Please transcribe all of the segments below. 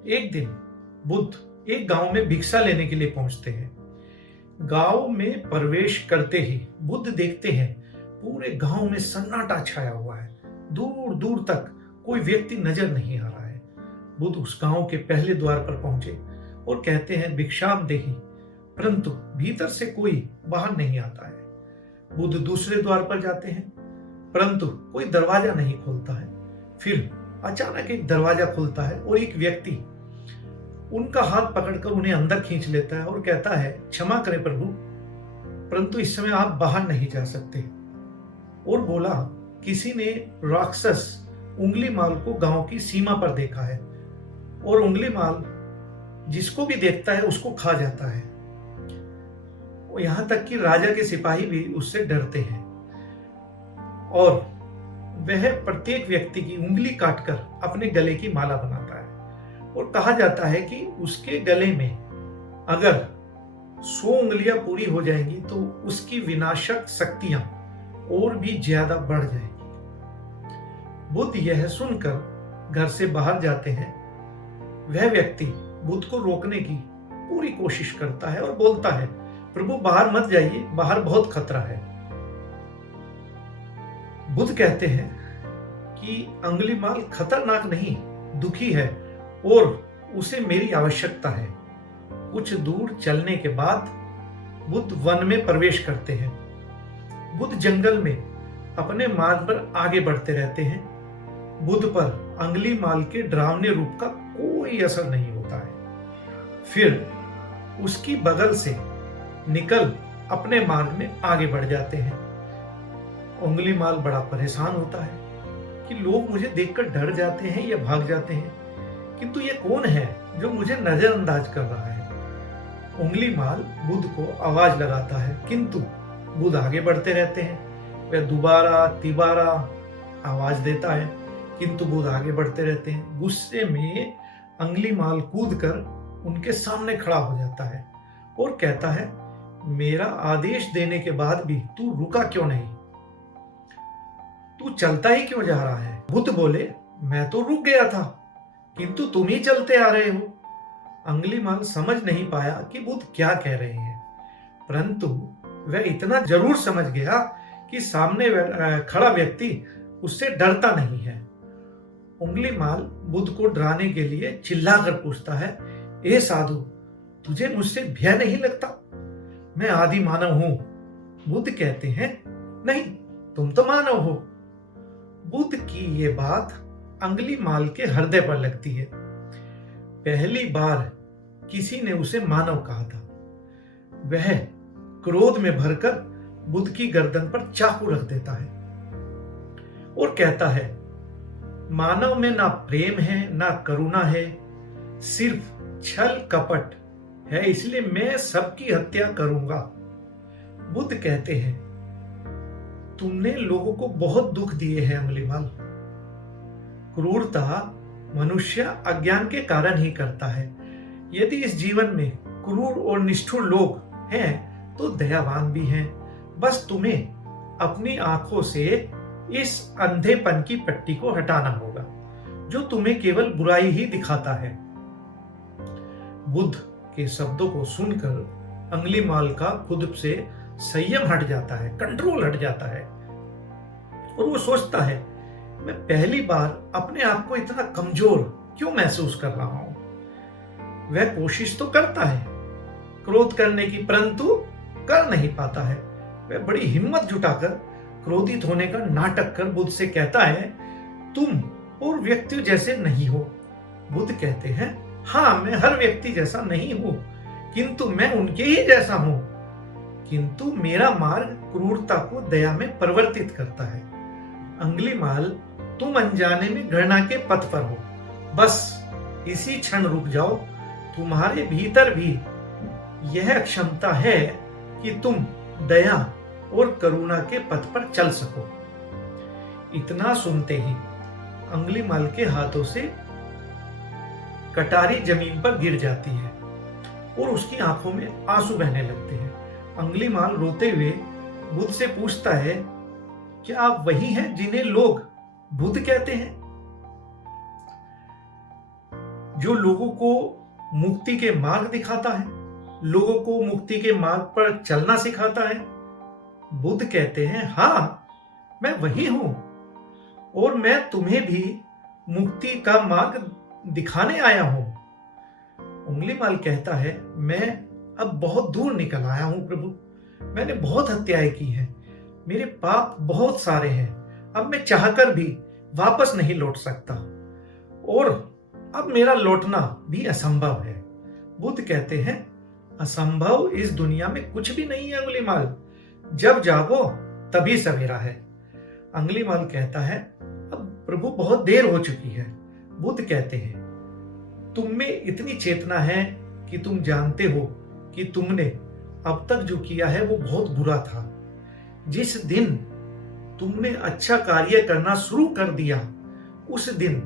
एक दिन बुद्ध एक गांव में भिक्षा लेने के लिए पहुंचते हैं। गांव में प्रवेश करते ही बुद्ध देखते हैं पूरे गांव में सन्नाटा छाया हुआ है। दूर दूर तक कोई व्यक्ति नजर नहीं आ रहा है। बुद्ध उस गांव के पहले द्वार पर पहुंचे और कहते हैं भिक्षाम देहि, परंतु भीतर से कोई बाहर नहीं आता है। बुद्ध दूसरे द्वार पर जाते हैं, परंतु कोई दरवाजा नहीं खोलता है। फिर अचानक एक दरवाजा खुलता है और एक व्यक्ति उनका हाथ पकड़कर उन्हें अंदर खींच लेता है और कहता है क्षमा करें प्रभु, परंतु इस समय आप बाहर नहीं जा सकते। और बोला किसी ने राक्षस उंगली माल को गांव की सीमा पर देखा है और उंगली माल जिसको भी देखता है उसको खा जाता है। और यहां तक कि राजा के सिपाही भी उससे डरते हैं और वह प्रत्येक व्यक्ति की उंगली काटकर अपने गले की माला बनाता है। और कहा जाता है कि उसके गले में अगर 100 उंगलियां पूरी हो जाएंगी तो उसकी विनाशक शक्तियां और भी ज्यादा बढ़ जाएंगी। बुद्ध यह सुनकर घर से बाहर जाते हैं। वह व्यक्ति बुद्ध को रोकने की पूरी कोशिश करता है और बोलता है प्रभु बाहर मत जाइए, बाहर बहुत खतरा है। बुद्ध कहते हैं कि अंगुलीमाल खतरनाक नहीं, दुखी है और उसे मेरी आवश्यकता है। कुछ दूर चलने के बाद बुद्ध वन में प्रवेश करते हैं। बुद्ध जंगल में अपने मार्ग पर आगे बढ़ते रहते हैं। बुद्ध पर अंगुलीमाल के डरावने रूप का कोई असर नहीं होता है। फिर उसकी बगल से निकल अपने मार्ग में आगे बढ़ जाते हैं। अंगुलीमाल बड़ा परेशान होता है कि लोग मुझे देखकर डर जाते हैं या भाग जाते हैं, किंतु ये कौन है जो मुझे नजरअंदाज कर रहा है। अंगुलीमाल बुद्ध को आवाज लगाता है, किंतु बुद्ध आगे बढ़ते रहते हैं। वह दोबारा तिबारा आवाज देता है, किंतु बुद्ध आगे बढ़ते रहते हैं। गुस्से में अंगुलीमाल कूदकर उनके सामने खड़ा हो जाता है और कहता है मेरा आदेश देने के बाद भी तू रुका क्यों नहीं, तू चलता ही क्यों जा रहा है। बुद्ध बोले मैं तो रुक गया था, किंतु तुम ही चलते आ रहे हो। अंगुलीमाल समझ नहीं पाया कि बुद्ध क्या कह रहे हैं, परंतु वह इतना जरूर समझ गया कि सामने खड़ा व्यक्ति उससे डरता नहीं है। अंगुलीमाल बुद्ध को डराने के लिए चिल्लाकर पूछता है ए साधु, तुझे मुझसे भय नहीं लगता? मैं आदि मानव हूं। बुद्ध कहते हैं नहीं, तुम तो मानव हो। बुद्ध की ये बात अंगुलीमाल के हृदय पर लगती है। पहली बार किसी ने उसे मानव कहा था। वह क्रोध में भरकर बुद्ध की गर्दन पर चाकू रख देता है और कहता है मानव में ना प्रेम है ना करुणा है, सिर्फ छल कपट है, इसलिए मैं सबकी हत्या करूंगा। बुद्ध कहते हैं तुमने लोगों को बहुत दुख दिए हैं अंगुलीमाल। क्रूरता मनुष्य अज्ञान के कारण ही करता है। यदि इस जीवन में क्रूर और निष्ठुर लोग हैं तो दयावान भी हैं। बस तुम्हें अपनी आंखों से इस अंधेपन की पट्टी को हटाना होगा जो तुम्हें केवल बुराई ही दिखाता है। बुद्ध के शब्दों को सुनकर अंगुलीमाल का खुद से संयम हट जाता है, कंट्रोल हट जाता है और वो सोचता है मैं पहली बार अपने आप को इतना कमजोर क्यों महसूस कर रहा हूं। वह कोशिश तो करता है क्रोध करने की, परंतु कर नहीं पाता है। वह बड़ी हिम्मत जुटाकर क्रोधित होने का नाटक कर बुद्ध से कहता है तुम और व्यक्ति जैसे नहीं हो। बुद्ध कहते हैं हाँ, मैं हर व्यक्ति जैसा नहीं हूं, किंतु मैं उनके ही जैसा हूं, किंतु मेरा मार्ग क्रूरता को दया में परिवर्तित करता है। अंगुलीमाल तुम अनजाने में घृणा के पथ पर हो, बस इसी क्षण रुक जाओ। तुम्हारे भीतर भी यह क्षमता है कि तुम दया और करुणा के पथ पर चल सको। इतना सुनते ही अंगुलीमाल के हाथों से कटारी जमीन पर गिर जाती है और उसकी आंखों में आंसू बहने लगते हैं। अंगुलीमाल रोते हुए बुद्ध से पूछता है क्या आप वही हैं जिन्हें लोग बुद्ध कहते हैं? जो लोगों को मुक्ति के मार्ग दिखाता है, लोगों को मुक्ति के मार्ग पर चलना सिखाता है। बुद्ध कहते हैं, हाँ, मैं वही हूं और मैं तुम्हें भी मुक्ति का मार्ग दिखाने आया हूं। उंगलीमाल कहता है, मैं अब बहुत दूर निकल आया हूं प्रभु, मैंने बहुत हत्याएं की हैं, मेरे पाप बहुत सारे हैं, अब मैं चाहकर भी वापस नहीं लौट सकता और अब मेरा लौटना भी असंभव है। बुद्ध कहते हैं, असंभव इस दुनिया में कुछ भी नहीं है उंगलीमाल, जब जागो तभी सवेरा है। उंगलीमाल कहता है, अब प्रभु बहुत देर हो चुकी है। बुद्ध कहते हैं, तुम में इतनी चेतना है कि तुम जानते हो कि तुमने अब तक जो किया है वो बहुत बुरा था। जिस दिन तुमने अच्छा कार्य करना शुरू कर दिया, उस दिन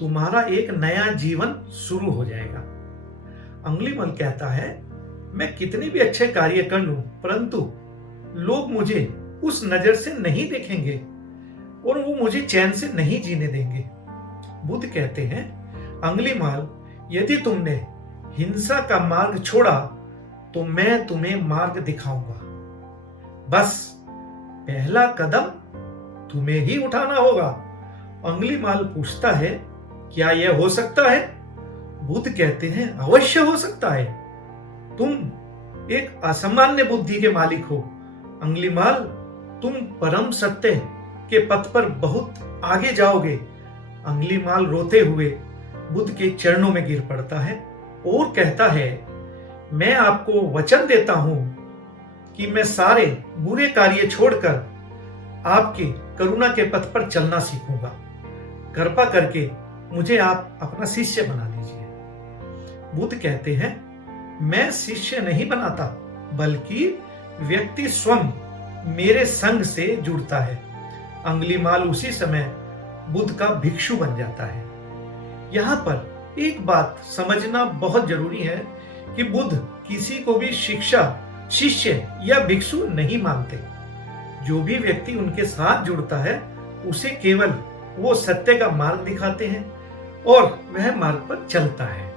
तुम्हारा एक नया जीवन शुरू हो जाएगा। उंगलीमाल कहता है, मैं कितने भी अच्छे कार्य कर लूं, परंतु लोग मुझे उस नजर से नहीं देखेंगे और वो मुझे चैन से नहीं जीने देंगे। बुद्ध कहते हैं, उंगलीमाल, यदि तुमने हिंसा का मार्ग छोड़ा तो मैं तुम्हें मार्ग दिखाऊंगा। बस पहला कदम तुम्हें ही उठाना होगा। उंगलीमाल पूछता है, क्या यह हो सकता है? बुद्ध कहते हैं, अवश्य हो सकता है। तुम एक असामान्य बुद्धि के मालिक हो उंगलीमाल, तुम परम सत्य के पथ पर बहुत आगे जाओगे। उंगलीमाल रोते हुए बुद्ध के चरणों में गिर पड़ता है और कहता है, मैं आपको वचन देता हूं कि मैं सारे बुरे कार्य छोड़कर आपके करुणा के पथ पर चलना सीखूंगा। कृपा करके मुझे आप अपना शिष्य बना लीजिए। बुद्ध कहते हैं, मैं शिष्य नहीं बनाता, बल्कि व्यक्ति स्वयं मेरे संग से जुड़ता है। उंगलीमाल उसी समय बुद्ध का भिक्षु बन जाता है। यहां पर एक बात समझना बहुत जरूरी है कि बुद्ध किसी को भी शिष्य या भिक्षु नहीं मानते। जो भी व्यक्ति उनके साथ जुड़ता है, उसे केवल वो सत्य का मार्ग दिखाते हैं और वह मार्ग पर चलता है।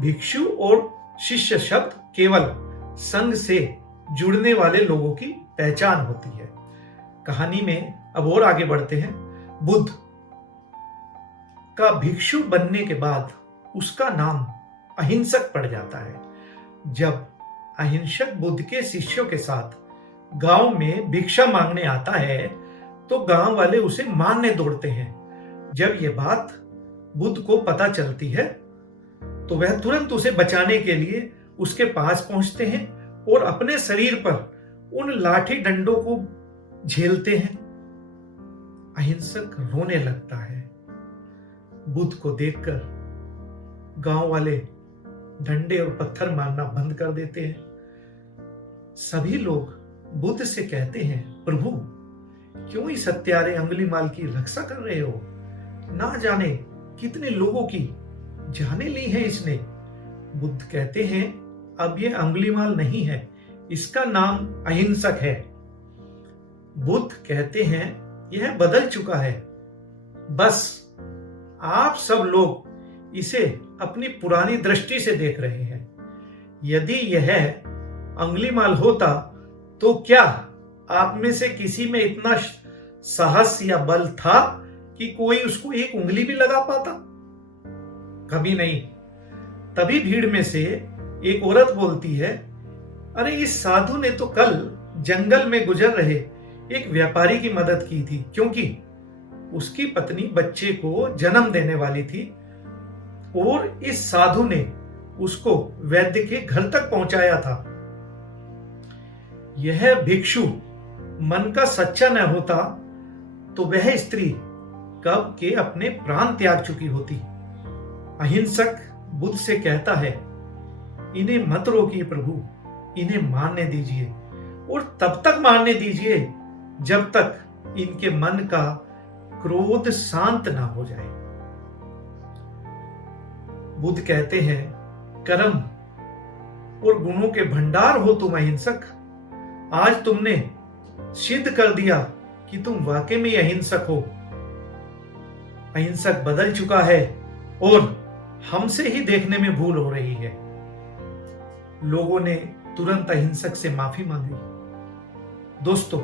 भिक्षु और शिष्य शब्द केवल संघ से जुड़ने वाले लोगों की पहचान होती है। कहानी में अब और आगे बढ़ते हैं। बुद्ध का भिक्षु बनने के बाद उसका नाम अहिंसक पड़ जाता है। जब अहिंसक बुद्ध के शिष्यों के साथ गांव में भिक्षा मांगने आता है तो गांव वाले उसे मारने दौड़ते हैं। जब यह बात बुद्ध को पता चलती है तो वह तुरंत उसे बचाने के लिए उसके पास पहुंचते हैं और अपने शरीर पर उन लाठी डंडों को झेलते हैं। अहिंसक रोने लगता है। बुद्ध को देखकर गांव वाले डंडे और पत्थर मारना बंद कर देते हैं। सभी लोग बुद्ध से कहते हैं, प्रभु, क्यों इस हत्यारे उंगलीमाल की रक्षा कर रहे हो? ना जाने कितने लोगों की जानें ली है इसने। बुद्ध कहते हैं, अब यह उंगलीमाल नहीं है, इसका नाम अहिंसक है। बुद्ध कहते हैं, यह बदल चुका है। बस आप सब लोग इसे अपनी पुरानी दृष्टि से देख रहे हैं। यदि यह उंगलीमाल होता तो क्या आप में से किसी में इतना साहस या बल था कि कोई उसको एक उंगली भी लगा पाता? कभी नहीं। तभी भीड़ में से एक औरत बोलती है, अरे इस साधु ने तो कल जंगल में गुजर रहे एक व्यापारी की मदद की थी, क्योंकि उसकी पत्नी बच्चे को जन्म देने वाली थी और इस साधु ने उसको वैद्य के घर तक पहुंचाया था। यह भिक्षु मन का सच्चा न होता तो वह स्त्री कब के अपने प्राण त्याग चुकी होती। अहिंसक बुद्ध से कहता है, इन्हें मत रोकिए प्रभु, इन्हें मारने दीजिए और तब तक मारने दीजिए जब तक इनके मन का क्रोध शांत ना हो जाए। बुद्ध कहते हैं, कर्म और गुणों के भंडार हो तुम अहिंसक। आज तुमने सिद्ध कर दिया कि तुम वाकई में अहिंसक हो। अहिंसक बदल चुका है और हमसे ही देखने में भूल हो रही है। लोगों ने तुरंत अहिंसक से माफी मांगी। दोस्तों,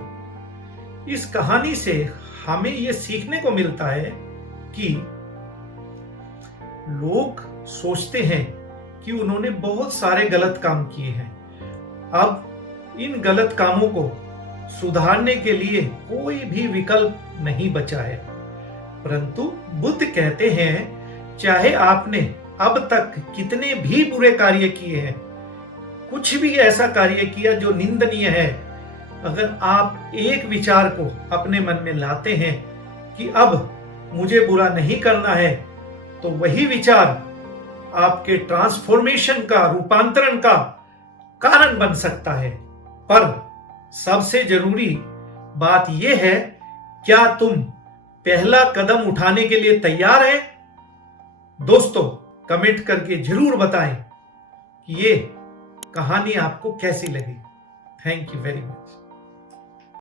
इस कहानी से हमें यह सीखने को मिलता है कि लोग सोचते हैं कि उन्होंने बहुत सारे गलत काम किए हैं, अब इन गलत कामों को सुधारने के लिए कोई भी विकल्प नहीं बचा है। परंतु बुद्ध कहते हैं, चाहे आपने अब तक कितने भी बुरे कार्य किए हैं, कुछ भी ऐसा कार्य किया जो निंदनीय है, अगर आप एक विचार को अपने मन में लाते हैं कि अब मुझे बुरा नहीं करना है, तो वही विचार आपके ट्रांसफॉर्मेशन का, रूपांतरण का कारण बन सकता है। पर सबसे जरूरी बात यह है, क्या तुम पहला कदम उठाने के लिए तैयार हैं? दोस्तों, कमेंट करके जरूर बताएं कि ये कहानी आपको कैसी लगी। Thank you very much.